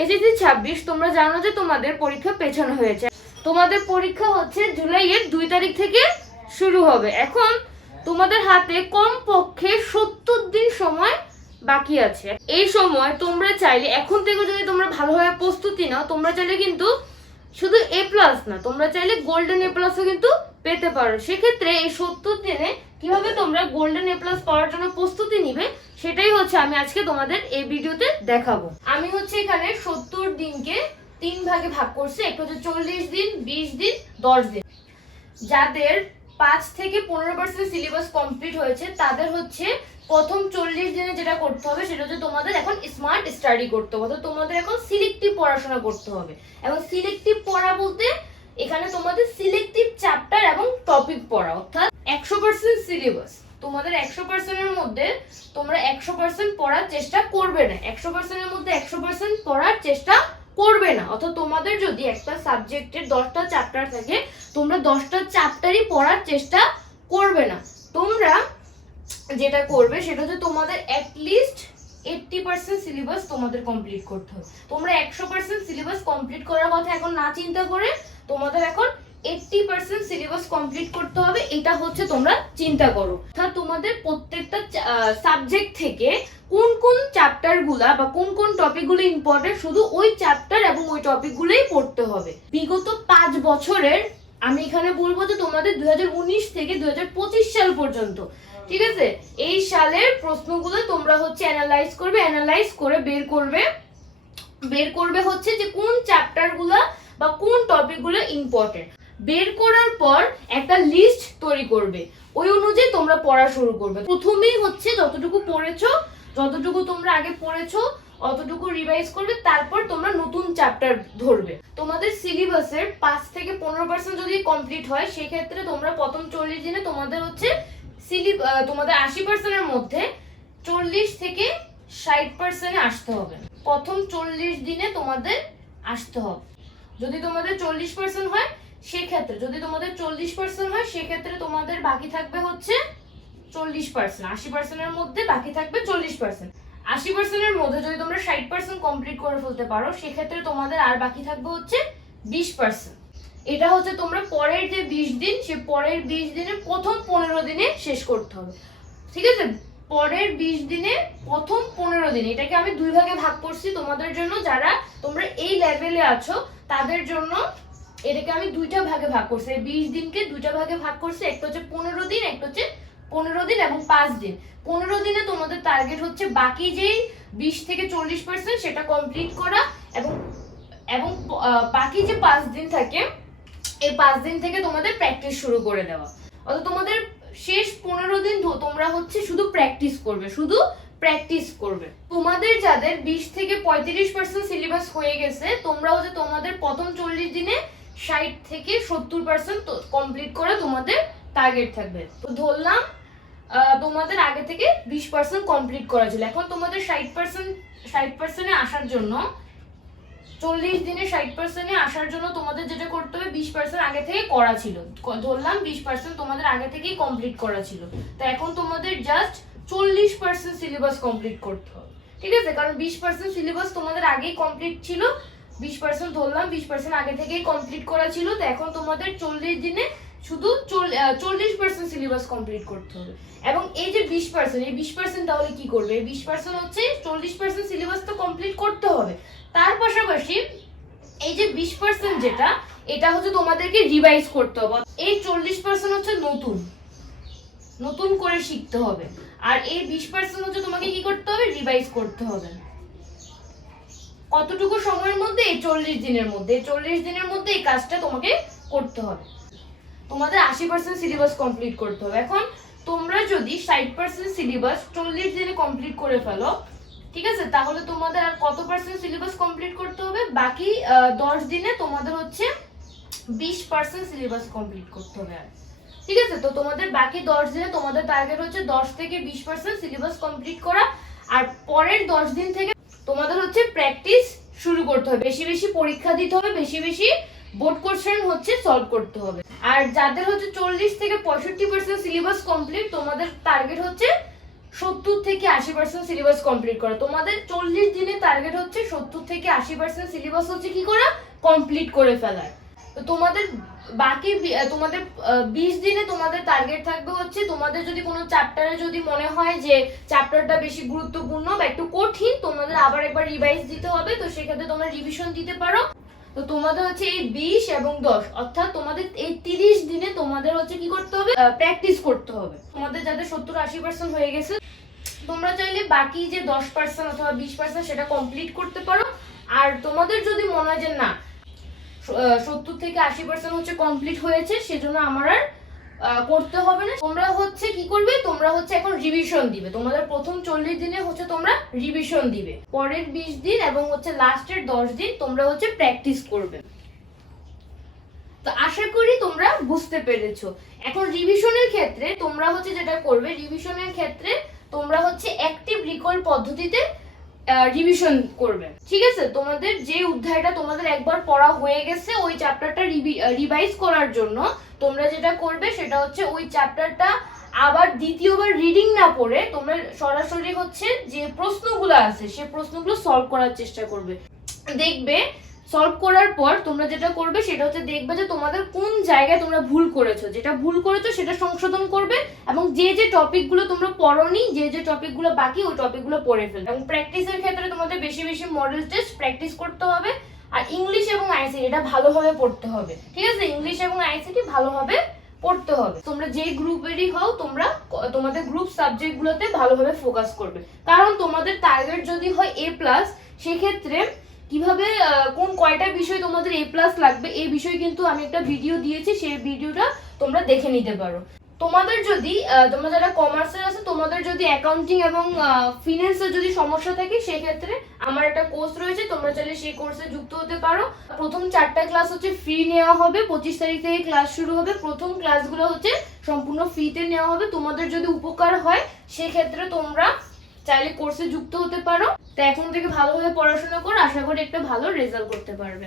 SSC 26 তোমরা জানো যে তোমাদের পরীক্ষা পেছানো হয়েছে। তোমাদের পরীক্ষা হচ্ছে জুলাইয়ের 2 তারিখ থেকে শুরু হবে। এখন তোমাদের হাতে কমপক্ষে 70 দিন সময় বাকি আছে। এই সময় তোমরা চাইলে এখন থেকে যদি তোমরা ভালোভাবে প্রস্তুতি নাও, তোমরা চাইলে কিন্তু শুধু A+ না, তোমরা চাইলে গোল্ডেন A+ও কিন্তু পেতে পারো। সেক্ষেত্রে এই 70 দিনে কিভাবে তোমরা গোল্ডেন A+ পাওয়ার জন্য প্রস্তুতি নিবে সেটাই হচ্ছে আমি আজকে তোমাদের এই ভিডিওতে দেখাবো। আমি হচ্ছে এখানে 70 দিনকে 3 ভাগে ভাগ করছি। একটা হচ্ছে 40 দিন, 20 দিন, 10 দিন। যাদের 5 থেকে 15% সিলেবাস কমপ্লিট হয়েছে তাদের হচ্ছে প্রথম 40 দিনে যেটা করতে হবে সেটা হচ্ছে তোমাদের এখন স্মার্ট স্টাডি করতে হবে। তোমাদের এখন সিলেক্টিভ পড়াশোনা করতে হবে। এবং সিলেক্টিভ পড়া বলতে এখানে তোমাদের সিলেক্টিভ চ্যাপ্টার এবং টপিক পড়া, অর্থাৎ 100% সিলেবাস। তোমাদের 100% এর মধ্যে তোমরা 100% পড়ার চেষ্টা করবে না, 100% এর মধ্যে 100% পড়ার চেষ্টা করবে না। অর্থাৎ তোমাদের যদি একটা সাবজেক্টের 10টা চ্যাপ্টার থাকে, তোমরা 10টা চ্যাপ্টারই পড়ার চেষ্টা করবে না। তোমরা যেটা করবে সেটা হচ্ছে তোমাদের অ্যাটলিস্ট 80% সিলেবাস তোমাদের কমপ্লিট করতে হবে। তোমরা 100% সিলেবাস কমপ্লিট করার কথা এখন না চিন্তা করে তোমাদের এখন 80% সিলেবাস কমপ্লিট করতে হবে, এটা হচ্ছে তোমরা চিন্তা করো। অর্থাৎ তোমাদের প্রত্যেকটা সাবজেক্ট থেকে কোন কোন চ্যাপ্টারগুলা বা কোন কোন টপিকগুলো ইম্পর্টেন্ট শুধু ওই চ্যাপ্টার এবং ওই টপিকগুলোই পড়তে হবে। বিগত 5 বছরের আমি এখানে বলবো যে তোমাদের 2019 থেকে 2025 সাল পর্যন্ত, ঠিক আছে, এই সালের প্রশ্নগুলো তোমরা হচ্ছে অ্যানালাইজ করে বের করবে হচ্ছে যে কোন চ্যাপ্টারগুলো বা কোন টপিকগুলো ইম্পর্টেন্ট। বের করার পর একটা লিস্ট তৈরি করবে, ওই অনুযায়ী তোমরা পড়া শুরু করবে। প্রথমেই হচ্ছে যতটুকু তোমরা আগে পড়েছো অতটুকু রিভাইজ করবে, তারপর তোমরা নতুন চ্যাপ্টার ধরবে। তোমাদের সিলেবাসের 5 থেকে 15% যদি কমপ্লিট হয় সেক্ষেত্রে তোমরা প্রথম 40 দিনে তোমাদের হচ্ছে তোমাদের 80% এর মধ্যে 40 থেকে 60% আসতে হবে। প্রথম 40 দিনে তোমাদের আসতে হবে। যদি তোমাদের 40% হয় সেক্ষেত্রে তোমাদের বাকি থাকবে হচ্ছে 40%। 80% এর মধ্যে বাকি থাকবে 40%। 80% এর মধ্যে যদি তোমরা 60% কমপ্লিট করে ফেলতে পারো সেক্ষেত্রে তোমাদের আর বাকি থাকবে হচ্ছে 20%। এটা হচ্ছে তোমরা পরের যে 20 দিন, সে পরের 20 দিনে প্রথম 15 দিনে শেষ করতে হবে, ঠিক আছে? পরের 20 দিনে প্রথম 15 দিন, এটাকে আমি 2 ভাগে ভাগ করছি তোমাদের জন্য। যারা তোমরা এই লেভেলে আছো তাদের জন্য এটাকে আমি 2টা ভাগে ভাগ করছি। এই 20 দিনকে 2টা ভাগে ভাগ করছি, একটা হচ্ছে 15 দিন, একটা হচ্ছে 15 দিন এবং 5 দিন। 15 দিনে তোমাদের টার্গেট হচ্ছে বাকি যেই 20 থেকে 40% সেটা কমপ্লিট করা এবং বাকি যে 5 দিন থাকে এই 5 দিন থেকে তোমাদের প্র্যাকটিস শুরু করে দেওয়া। অর্থাৎ তোমাদের শেষ 15 দিন তোমরা হচ্ছে শুধু প্র্যাকটিস করবে। তোমাদের যাদের 20 থেকে 35% সিলেবাস হয়ে গেছে তোমরা হচ্ছে তোমাদের প্রথম 40 দিনে 60 থেকে 70% কমপ্লিট করে তোমাদের টার্গেট থাকবে। তো ধরলাম তোমাদের আগে থেকে 20% কমপ্লিট করা ছিল। এখন তোমাদের 60% এ আসার জন্য 40 দিনে 60% এ আসার জন্য তোমাদের যেটা করতে হবে 20% আগে থেকে করা ছিল। ধরলাম 20% তোমাদের আগে থেকেই কমপ্লিট করা ছিল। তো এখন তোমাদের জাস্ট 40% সিলেবাস কমপ্লিট করতে হবে, ঠিক আছে? কারণ 20% সিলেবাস তোমাদের আগেই কমপ্লিট ছিল। 20% ধরলাম 20% আগে থেকেই কমপ্লিট করা ছিল। তো এখন তোমাদের 40 দিনে শুধু 40% সিলেবাস কমপ্লিট করতে হবে। এবং এই যে 20% তাহলে কি করবে? এই 20% হচ্ছে 40% সিলেবাস তো কমপ্লিট করতে হবে, তার পাশাপাশি এই যে 20% যেটা, এটা হচ্ছে তোমাদেরকে রিভাইজ করতে হবে। এই 40% হচ্ছে নতুন করে শিখতে হবে, আর এই 20% হচ্ছে তোমাকে কি করতে হবে? রিভাইজ করতে হবে। কতটুকু সময়ের মধ্যে? এই 40 দিনের মধ্যে। এই 40 দিনের মধ্যে এই কাজটা তোমাকে করতে হবে। তোমাদের 80% সিলেবাস কমপ্লিট করতে হবে। এখন তোমরা যদি 60% সিলেবাস 40 দিনে কমপ্লিট করে ফেলো, ঠিক আছে, তাহলে তোমাদের আর কত পার্সেন্ট সিলেবাস কমপ্লিট করতে হবে? বাকি 10 দিনে তোমাদের হচ্ছে 20% সিলেবাস কমপ্লিট করতে হবে। আর ঠিক আছে, তো তোমাদের বাকি 10 দিনে তোমাদের টার্গেট হচ্ছে 10 থেকে 20% সিলেবাস কমপ্লিট করা। আর পরের 10 দিন থেকে তোমাদের হচ্ছে প্র্যাকটিস শুরু করতে হবে, বেশি বেশি পরীক্ষা দিতে হবে, বেশি বেশি বোর্ড কোশ্চেন হচ্ছে সলভ করতে হবে। আর যাদের হচ্ছে 40 থেকে 65% সিলেবাস কমপ্লিট, তোমাদের টার্গেট হচ্ছে 70 থেকে 80% সিলেবাস কমপ্লিট করা। তোমাদের 40 দিনের টার্গেট হচ্ছে 70 থেকে 80% সিলেবাস হচ্ছে কি করা, কমপ্লিট করে ফেলার। তো তোমাদের বাকি তোমাদের 20 দিনে তোমাদের টার্গেট থাকবে হচ্ছে, তোমাদের যদি কোনো চ্যাপ্টারে যদি মনে হয় যে চ্যাপ্টারটা বেশি গুরুত্বপূর্ণ বা একটু কঠিন, তোমাদের আবার একবার রিভাইজ দিতে হবে, তো সেক্ষেত্রে তোমরা রিভিশন দিতে পারো। তো তোমাদের হচ্ছে এই 20 এবং 10 অর্থাৎ তোমাদের এই 30 দিনে তোমাদের হচ্ছে কি করতে হবে, প্র্যাকটিস করতে হবে। তোমাদের যাদের 70-80% হয়ে গেছে, তোমরা চাইলে বাকি যে 10% অথবা 20% সেটা কমপ্লিট করতে পারো। আর তোমাদের যদি মনে হয় যে না 70 থেকে 80% হচ্ছে কমপ্লিট হয়েছে, সেজন্য আমার আর করতে হবে না, তোমরা হচ্ছে কি করবে, তোমরা হচ্ছে এখন রিভিশন দিবে। তোমাদের প্রথম 40 দিনে হচ্ছে তোমরা রিভিশন দিবে, পরের 20 দিন এবং হচ্ছে লাস্টের 10 দিন তোমরা হচ্ছে প্র্যাকটিস করবে। তো আশা করি তোমরা বুঝতে পেরেছো। এখন রিভিশনের ক্ষেত্রে তোমরা হচ্ছে যেটা করবে, রিভিশনের ক্ষেত্রে তোমরা হচ্ছে অ্যাক্টিভ রিকল পদ্ধতিতে রিভিশন করবে, ঠিক আছে? তোমাদের যে অধ্যায়টা তোমাদের একবার পড়া হয়ে গেছে, ওই চ্যাপ্টারটা রিভাইজ করার জন্য তোমরা যেটা করবে সেটা হচ্ছে ওই চ্যাপ্টারটা আবার দ্বিতীয়বার রিডিং না পড়ে তোমরা সরাসরি হচ্ছে যে প্রশ্নগুলো আছে সেই প্রশ্নগুলো সলভ করার চেষ্টা করবে। দেখবে সলভ করার পর তোমরা যেটা করবে সেটা হচ্ছে দেখবে যে তোমাদের কোন জায়গায় তোমরা ভুল করেছো, যেটা ভুল করেছো সেটা সংশোধন করবে, এবং যে যে টপিকগুলো তোমরা পড়োনি, যে যে টপিকগুলো বাকি, ওই টপিকগুলো পড়ে ফেলবে। এবং প্র্যাকটিসের ক্ষেত্রে তোমাদের বেশি বেশি মডেল টেস্ট প্র্যাকটিস করতে হবে। আর ইংলিশ এবং আইসিটি এটা ভালোভাবে পড়তে হবে, ঠিক আছে? ইংলিশ এবং আইসিটি ভালোভাবে পড়তে হবে। তোমরা যে গ্রুপেরই হও, তোমরা তোমাদের গ্রুপ সাবজেক্টগুলোতে ভালোভাবে ফোকাস করবে, কারণ তোমাদের টার্গেট যদি হয় A+, সেক্ষেত্রে কিভাবে কোন কয়টা বিষয় তোমাদের A+ লাগবে এই বিষয়ে কিন্তু আমি একটা ভিডিও দিয়েছি, সেই ভিডিওটা তোমরা দেখে নিতে পারো। তোমাদের যদি তোমরা যারা কমার্সের আছে, তোমাদের যদি অ্যাকাউন্টিং এবং ফিনান্সের যদি সমস্যা থাকে, সেই ক্ষেত্রে আমার একটা কোর্স রয়েছে, তোমরা চাইলে সেই কোর্সে যুক্ত হতে পারো। প্রথম 4টা ক্লাস হচ্ছে ফ্রি নেওয়া হবে, 25 তারিখ থেকে ক্লাস শুরু হবে। প্রথম ক্লাসগুলো হচ্ছে সম্পূর্ণ ফ্রিতে নেওয়া হবে। তোমাদের যদি উপকার হয় সেই ক্ষেত্রে তোমরা চাইলে কোর্সে যুক্ত হতে পারো। তো এখন থেকে ভালোভাবে পড়াশোনা করো, আশা করি একটা ভালো রেজাল্ট করতে পারবে।